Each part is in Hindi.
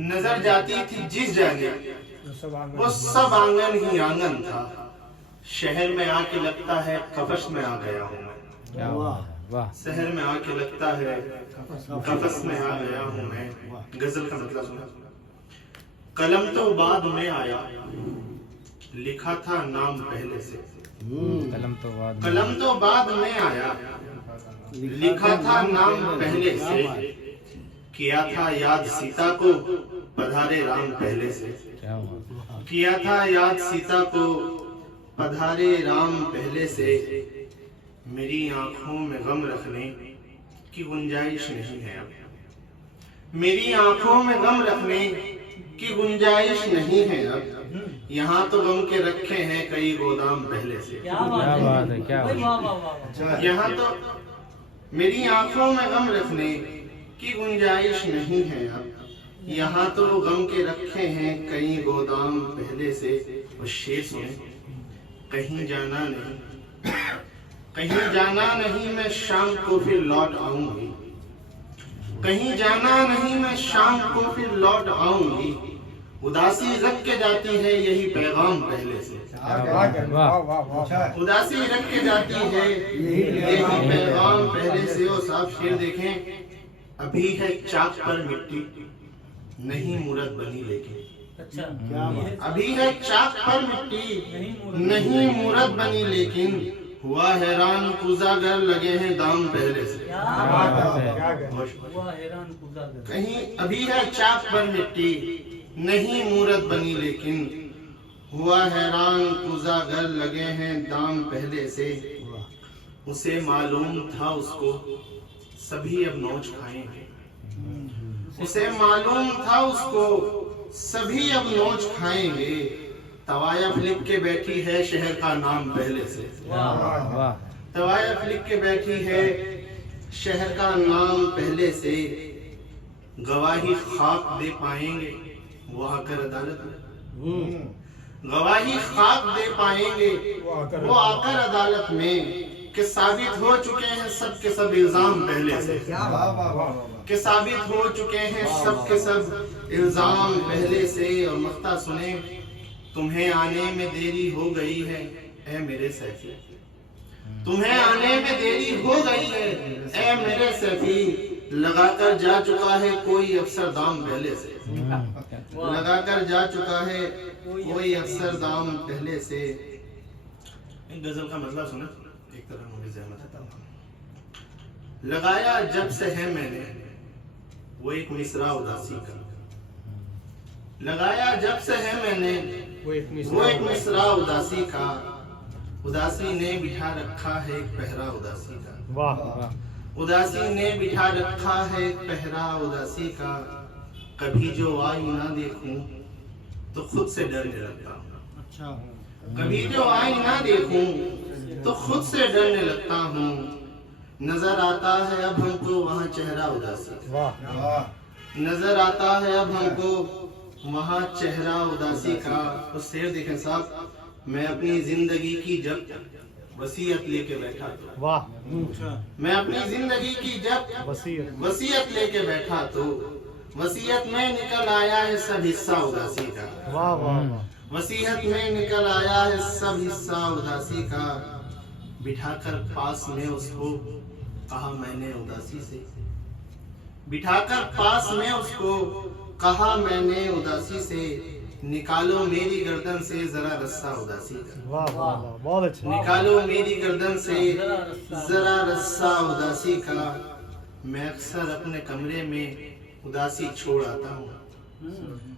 नजर जाती थी जिस जाने वो सब आंगन ही आंगन था। शहर में आके लगता है कफस में आ गया हूँ मैं। वाह। शहर में आके लगता है कफस में आ गया हूँ मैं। गजल का मतलब सुना। कलम तो बाद में आया, लिखा था नाम पहले से। कलम तो बाद में आया, लिखा था नाम पहले से। किया था याद सीता को, पधारे राम पहले से। किया था याद सीता को, पधारे राम पहले से। मेरी आंखों में गम रखने की गुंजाइश नहीं है अब। मेरी आंखों में गम रखने की गुंजाइश नहीं है अब। यहाँ तो गम के रखे हैं कई गोदाम पहले से। क्या बात है, क्या बात है। यहाँ तो मेरी आंखों में गम रखने की गुंजाइश नहीं है अब। यहाँ तो गम के रखे हैं कई गोदाम पहले से। और शेर सुने। कहीं जाना नहीं, कहीं जाना नहीं, मैं शाम को फिर लौट आऊंगी। कहीं जाना नहीं, मैं शाम को फिर लौट आऊंगी। उदासी रख के जाती है यही पैगाम पहले से। उदासी रख के जाती है यही पैगाम पहले से। और साहब शेर देखें। अभी है चाक पर मिट्टी, नहीं मूरत बनी लेकिन। अभी है चाक पर मिट्टी, नहीं मूरत बनी लेकिन। हुआ हैरान कुजागर लगे हैं दाम पहले से। कहीं अभी है चाक पर मिट्टी, नहीं मूरत बनी लेकिन। हुआ हैरान कुजागर लगे हैं दाम पहले से। उसे मालूम था उसको सभी अब नोच खाएंगे। उसे मालूम था उसको सभी अब नोच खाएंगे। तवायफ लिख के बैठी है शहर का नाम पहले से। तवायफ लिख के बैठी है शहर का नाम पहले से। गवाही खाक दे पाएंगे वो आकर अदालत में। गवाही खाक दे पाएंगे वो आकर अदालत में। कि साबित हो चुके हैं सब के सब इल्जाम पहले से। कि साबित हो चुके हैं सब के सब इल्जाम पहले से। और मख्ता सुने। तुम्हें आने में देरी हो गई है ऐ मेरे सैफी। तुम्हें आने में देरी हो गई है ऐ मेरे सैफी। लगाकर जा चुका है कोई अफसर दाम पहले से। लगाकर जा चुका है कोई अफसर दाम पहले से। गजल का मतलब सुना। एक तरह मुझे ज़हमत है। लगाया जब से है मैंने वो एक मिसरा उदासी का। लगाया जब से है मैंने वो एक मिसरा उदासी का। उदासी ने बिठा रखा है एक पहरा उदासी का। वाह। उदासी ने बिठा रखा है एक पहरा उदासी का। कभी जो आई ना देखूं तो खुद से डरने लगता हूँ। अच्छा। कभी जो आई ना देखूं तो खुद से डरने लगता हूँ। नजर आता है अब हमको वहाँ चेहरा उदासी का। वाह। नजर आता है अब हमको वहाँ चेहरा उदासी का। तो शेर देखें साहब। मैं अपनी जिंदगी की जब वसीयत लेके बैठा तो। वाह। मैं अपनी जिंदगी की जब वसीयत लेके बैठा तो। वसीयत में निकल आया है सब हिस्सा उदासी का। वाह वाह। वसीयत में निकल आया है सब हिस्सा उदासी का। बिठाकर पास में उसको कहा मैंने उदासी से। बिठाकर पास में उसको कहा मैंने उदासी से। निकालो मेरी गर्दन से जरा रस्सा उदासी का। वाह वाह बहुत अच्छा। निकालो मेरी गर्दन से जरा रस्सा उदासी का। मैं अक्सर अपने कमरे में उदासी छोड़ आता हूँ।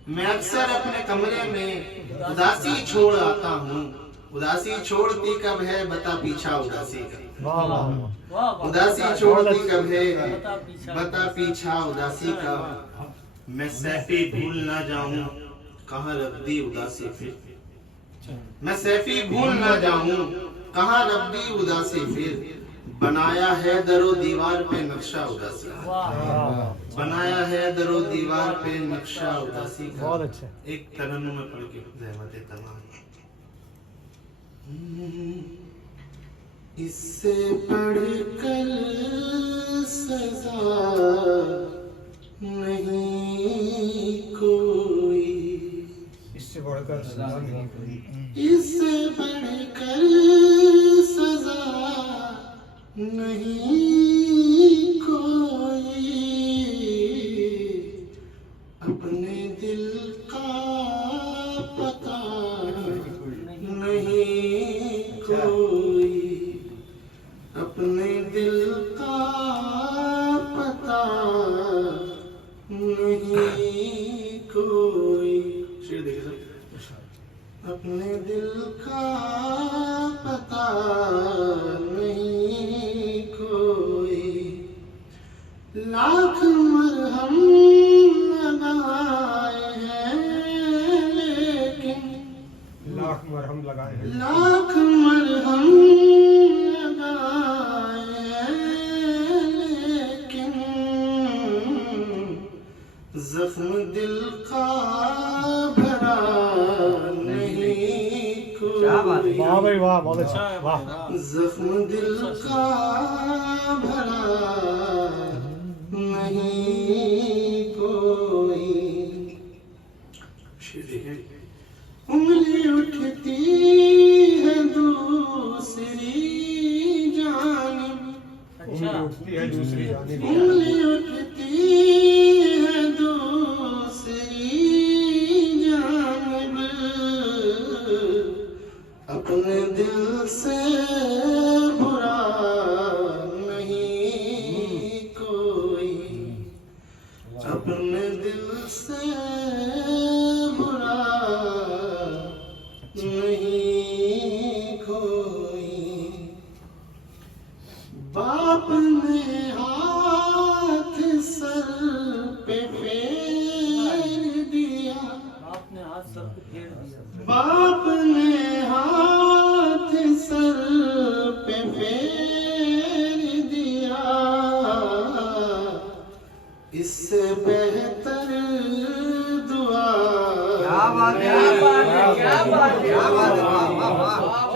मैं अक्सर अपने कमरे में उदासी छोड़ आता हूँ। उदासी छोड़ती कब है बता पीछा उदासी का। उदासी छोड़ती कब है बता पीछा उदासी का। मैं सैफी भूल ना जाऊं कहाँ रख दी उदासी फिर। मैं सैफी भूल ना जाऊं कहाँ रख दी उदासी फिर। बनाया है दरो दीवार पे नक्शा उदासी का। बनाया है दरो दीवार पे नक्शा उदासी का। बहुत अच्छा। एक तरन्नुम में पढ़ के ज़हमत तमाम। इससे बढ़कर सजा नहीं को बढ़कर सजा नहीं कोई। इससे बढ़कर सजा नहीं कोई, अपने दिल का पता नहीं कोई, अपने दिल का पता नहीं कोई। शेर देखिए सर। अपने दिल का पता नहीं कोई, लाख मरहम लगाए हैं लेकिन, लाख मरहम लगाए हैं, लाख मरहम लगाए हैं लेकिन, जख्म दिल का भरा नहीं कोई। वाह भाई वाह, बहुत अच्छा, वाह। जख्म दिल का भरा नहीं कोई। उंगली उठती है दूसरी जानिब, उंगली उठती है दूसरी जानिब, उंगली उठती है दूसरी जानिब, अपने दिल से बुरा नहीं कोई, अपने दिल से बुरा नहीं कोई। बाप ने हाथ सर पे फेर दिया, आपने हाथ सर पे फेर दिया, बाप ने हाथ सर पे फेर दिया, इससे बेहतर दुआ क्या बात है, क्या बात है, क्या बात है, वाह वाह वाह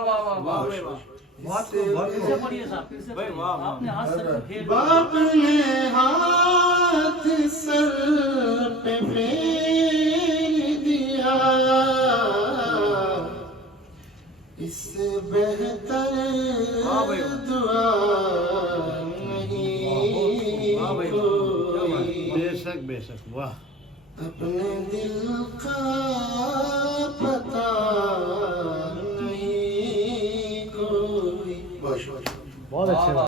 वाह वाह, बहुत फिर से पढ़िए साहब, फिर से पढ़िए। आपने हाथ सर पे फेर दिया, बाप ने हाथ सर पे फेर दिया, इससे बेहतर दुआ नहीं कोई। बेशक बेशक, वाह। अपने दिल का पता नहीं कोई। बहुत अच्छे।